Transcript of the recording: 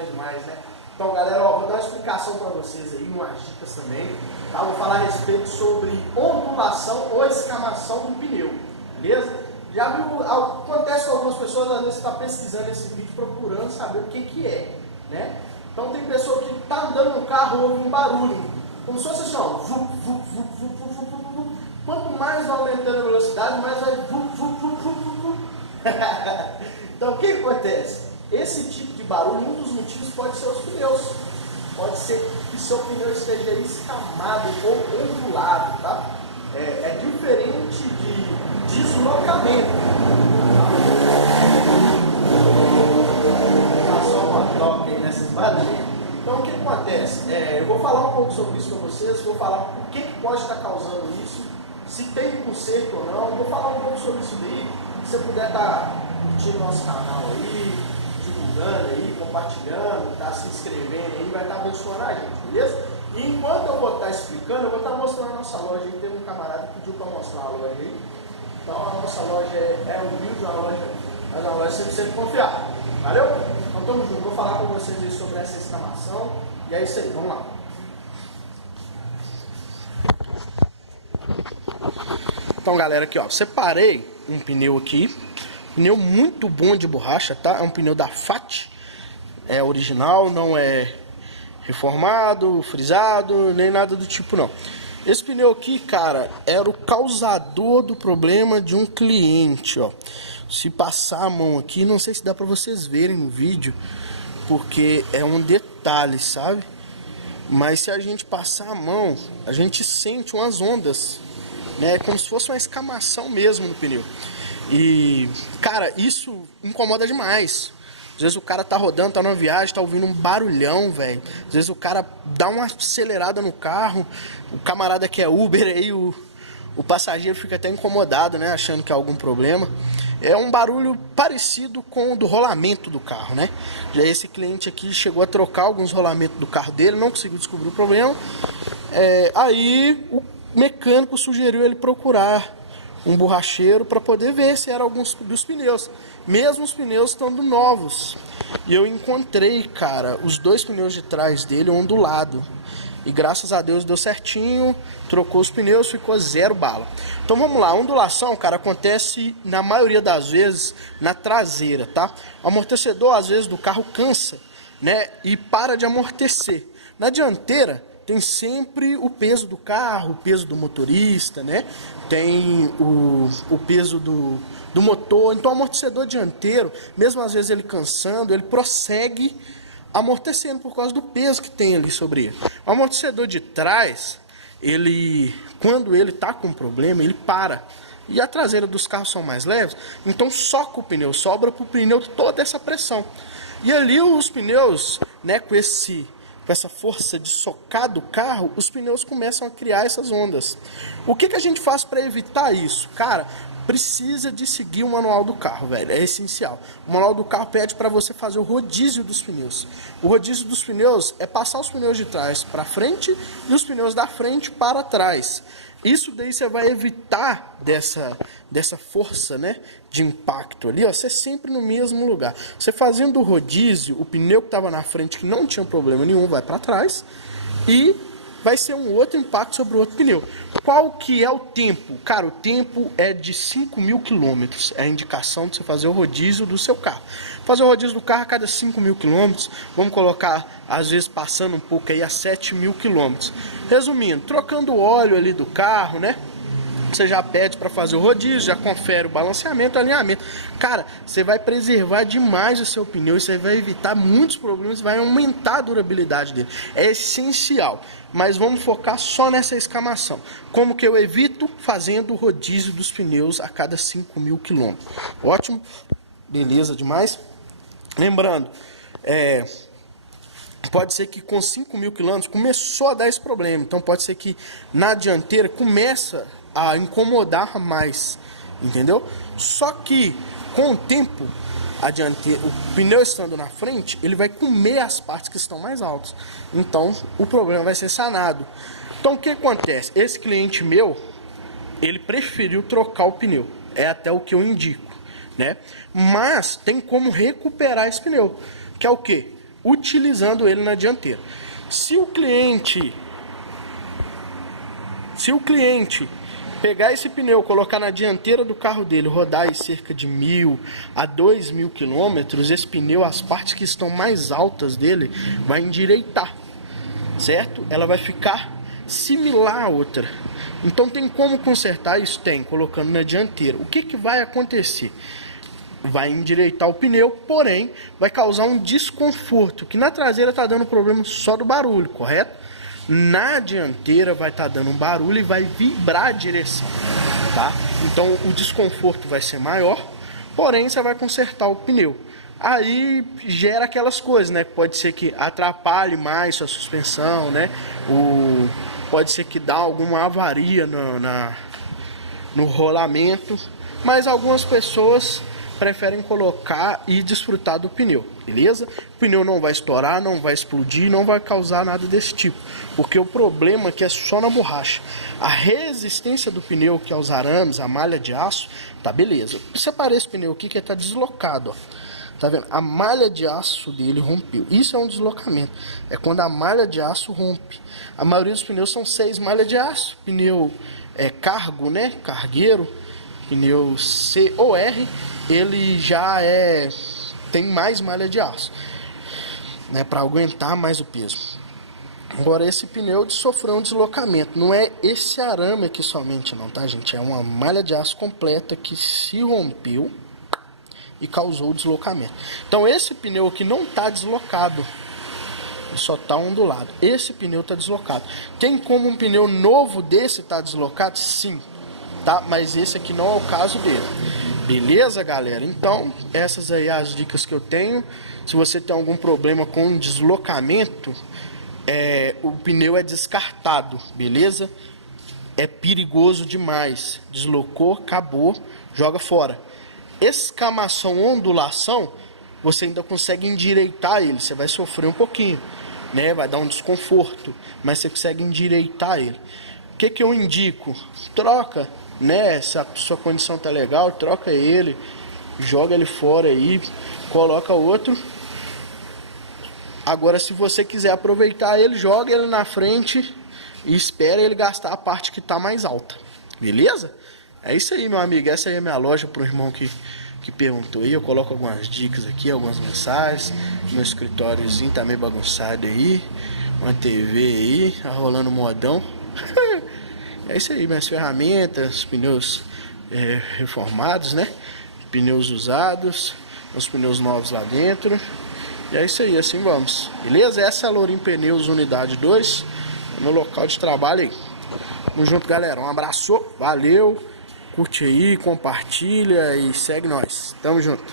é demais, né? Então, galera, ó, vou dar uma explicação para vocês aí, umas dicas também, tá? Vou falar a respeito sobre ondulação ou escamação do pneu, beleza? Já viu, acontece com algumas pessoas, às vezes está pesquisando esse vídeo, procurando saber o que é, né? Então tem pessoa que está andando no carro, ouve um barulho, como se fosse assim, ó, vup, vup, vup, vup, vup, vup, vup. Quanto mais vai aumentando a velocidade, mais vai vup, vup, vup, vup, vup. Então o que acontece? Esse tipo de barulho, um dos motivos pode ser os pneus. Pode ser que seu pneu esteja escamado ou ondulado, tá? É diferente de deslocamento. Passou uma toca aí nessa barulhinha. Então o que acontece? Eu vou falar um pouco sobre isso para vocês, vou falar o que pode estar causando isso, se tem conserto ou não, vou falar um pouco sobre isso daí. Se você puder estar curtindo nosso canal aí, divulgando aí, compartilhando, tá se inscrevendo aí, vai estar abençoando a gente, beleza? E enquanto eu vou estar explicando, eu vou estar mostrando a nossa loja aí. Tem um camarada que pediu para mostrar a loja aí. Então a nossa loja é humilde, mas uma loja sempre confiável. Valeu? Então tamo junto, vou falar com vocês aí sobre essa escamação. E é isso aí, vamos lá. Então galera, aqui ó, separei um pneu aqui. Pneu muito bom de borracha, tá? É um pneu da FAT. É original, não é reformado, frisado, nem nada do tipo não. Esse pneu aqui, cara, era o causador do problema de um cliente, ó. Se passar a mão aqui, não sei se dá pra vocês verem no vídeo, porque é um detalhe, sabe? Mas se a gente passar a mão, a gente sente umas ondas, né? Como se fosse uma escamação mesmo no pneu. E, cara, isso incomoda demais. Às vezes o cara tá rodando, tá numa viagem, tá ouvindo um barulhão, velho. Às vezes o cara dá uma acelerada no carro, o camarada que é Uber aí, o passageiro fica até incomodado, né? Achando que há algum problema. É um barulho parecido com o do rolamento do carro, né? Já esse cliente aqui chegou a trocar alguns rolamentos do carro dele, não conseguiu descobrir o problema. Aí o mecânico sugeriu ele procurar um borracheiro para poder ver se era alguns dos pneus, mesmo os pneus estando novos. E eu encontrei, cara, os dois pneus de trás dele ondulado. E graças a Deus deu certinho, trocou os pneus, ficou zero bala. Então vamos lá, a ondulação, cara, acontece na maioria das vezes na traseira, tá? O amortecedor às vezes do carro cansa, né, e para de amortecer. Na dianteira tem sempre o peso do carro, o peso do motorista, né? Tem o peso do motor. Então o amortecedor dianteiro, mesmo às vezes ele cansando, ele prossegue amortecendo por causa do peso que tem ali sobre ele. O amortecedor de trás, quando ele está com problema, ele para. E a traseira dos carros são mais leves, então soca o pneu, sobra para o pneu toda essa pressão. E ali os pneus, né, com essa força de socar do carro, os pneus começam a criar essas ondas. O que a gente faz para evitar isso? Cara, precisa de seguir o manual do carro, velho, é essencial. O manual do carro pede para você fazer o rodízio dos pneus. O rodízio dos pneus é passar os pneus de trás para frente e os pneus da frente para trás. Isso daí você vai evitar dessa força, né, de impacto ali, ó, ser sempre no mesmo lugar. Você fazendo o rodízio, o pneu que estava na frente, que não tinha problema nenhum, vai para trás e vai ser um outro impacto sobre o outro pneu. Qual que é o tempo? Cara, o tempo é de 5.000 quilômetros. É a indicação de você fazer o rodízio do seu carro. Fazer o rodízio do carro a cada 5.000 quilômetros, vamos colocar, às vezes, passando um pouco aí a 7.000 quilômetros. Resumindo, trocando o óleo ali do carro, né? Você já pede para fazer o rodízio, já confere o balanceamento, o alinhamento. Cara, você vai preservar demais o seu pneu, e você vai evitar muitos problemas, vai aumentar a durabilidade dele. É essencial, mas vamos focar só nessa escamação. Como que eu evito? Fazendo o rodízio dos pneus a cada 5.000 quilômetros. Ótimo, beleza demais. Lembrando, pode ser que com 5.000 quilômetros começou a dar esse problema. Então pode ser que na dianteira começa a incomodar mais, entendeu? Só que com o tempo, o pneu estando na frente, ele vai comer as partes que estão mais altas. Então o problema vai ser sanado. Então o que acontece? Esse cliente meu, ele preferiu trocar o pneu. É até o que eu indico, né? Mas tem como recuperar esse pneu. Que é o quê? utilizando ele na dianteira. Se o cliente pegar esse pneu, colocar na dianteira do carro dele, rodar aí cerca de 1.000 a 2.000 quilômetros, esse pneu, as partes que estão mais altas dele, vai endireitar, certo? Ela vai ficar similar à outra. Então tem como consertar isso? Tem, colocando na dianteira. O que vai acontecer? Vai endireitar o pneu, porém vai causar um desconforto, que na traseira está dando problema só do barulho, correto? Na dianteira vai estar dando um barulho e vai vibrar a direção, tá? Então o desconforto vai ser maior, porém você vai consertar o pneu. Aí gera aquelas coisas, né? Pode ser que atrapalhe mais sua suspensão, né? Pode ser que dá alguma avaria no rolamento, mas algumas pessoas preferem colocar e desfrutar do pneu, beleza? O pneu não vai estourar, não vai explodir, não vai causar nada desse tipo, porque o problema aqui é só na borracha. A resistência do pneu, que é os arames, a malha de aço, tá beleza. Eu separei esse pneu aqui que ele tá deslocado, ó. Tá vendo? A malha de aço dele rompeu. Isso é um deslocamento. É quando a malha de aço rompe. A maioria dos pneus são 6 malhas de aço. Pneu cargo, né? Cargueiro. Pneu C ou R. Ele já tem mais malha de aço, né? Para aguentar mais o peso. Agora esse pneu sofreu um deslocamento. Não é esse arame aqui somente não, tá, gente? É uma malha de aço completa que se rompeu e causou o deslocamento. Então esse pneu aqui não está deslocado, só está ondulado. Esse pneu está deslocado. Tem como um pneu novo desse estar deslocado? Sim, tá? Mas esse aqui não é o caso dele. Beleza, galera? Então essas aí as dicas que eu tenho. Se você tem algum problema com deslocamento, o pneu é descartado, beleza? É perigoso demais. Deslocou, acabou, joga fora. Escamação, ondulação, você ainda consegue endireitar ele. Você vai sofrer um pouquinho, né? Vai dar um desconforto, mas você consegue endireitar ele. O que eu indico? Troca, né? Se a sua condição tá legal, troca ele, joga ele fora aí, coloca outro. Agora, se você quiser aproveitar ele, joga ele na frente e espera ele gastar a parte que tá mais alta, beleza? É isso aí, meu amigo. Essa aí é a minha loja pro irmão que perguntou aí. Eu coloco algumas dicas aqui, algumas mensagens. Meu escritóriozinho tá meio bagunçado aí. Uma TV aí, tá rolando modão. É isso aí, minhas ferramentas, pneus reformados, né? Pneus usados, os pneus novos lá dentro. E é isso aí, assim vamos. Beleza? Essa é a Lourinho Pneus Unidade 2. No local de trabalho aí. Tamo junto, galera. Um abraço, valeu. Curte aí, compartilha e segue nós. Tamo junto.